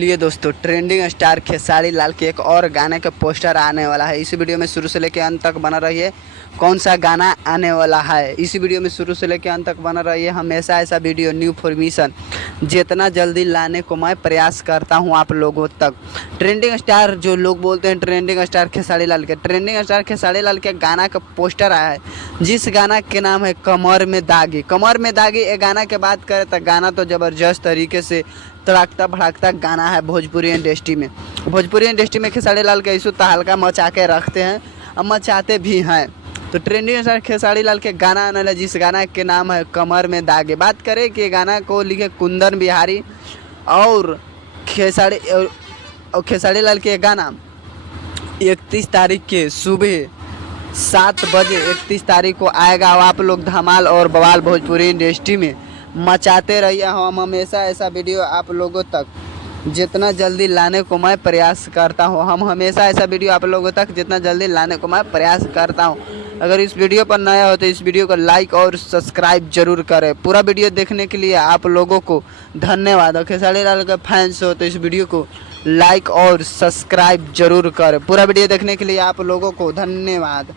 लिए दोस्तों trending star Khesari लाल के एक और गाने का पोस्टर आने वाला है। इस वीडियो में शुरू से लेकर अंत तक बना रहिए। कौन सा गाना आने वाला है इस वीडियो में शुरू से लेकर अंत तक बना रहिए। हमेशा ऐसा वीडियो न्यू फॉर्मेशन जितना जल्दी लाने को मैं प्रयास करता हूं आप लोगों तक। ट्रेंडिंग स्टार जो लोग बोलते हैं ट्रेंडिंग स्टार खेसारी लाल के, ट्रेंडिंग स्टार खेसारी लाल के गाना का पोस्टर आया है जिस गाना के नाम है कमर में दागी। कमर में दागी ये गाना के बात करें तो गाना तो ज़बरदस्त तरीके से तड़कता भड़कता गाना है। भोजपुरी इंडस्ट्री में खेसारी लाल के इशू तहलका मचा के रखते हैं और मचाते भी हैं। तो ट्रेंडिंग स्टार खेसारी लाल के गाना आने वाला जिस गाना के नाम है कमर में दागे। बात करें कि गाना को लिखे कुंदन बिहारी और खेसारी लाल के गाना 31 तारीख के सुबह 7 बजे 31 तारीख को आएगा। और आप लोग धमाल और बवाल भोजपुरी इंडस्ट्री में मचाते रहिए। हम हमेशा ऐसा वीडियो आप लोगों तक जितना जल्दी लाने को मैं प्रयास करता हूं। हम हमेशा ऐसा वीडियो आप लोगों तक जितना जल्दी लाने को मैं प्रयास करता हूं। अगर इस वीडियो पर नया हो तो इस वीडियो को लाइक और सब्सक्राइब जरूर करें। पूरा वीडियो देखने के लिए आप लोगों को धन्यवाद। और खेसारी लाल का फैंस हो तो इस वीडियो को लाइक और सब्सक्राइब जरूर करें। पूरा वीडियो देखने के लिए आप लोगों को धन्यवाद।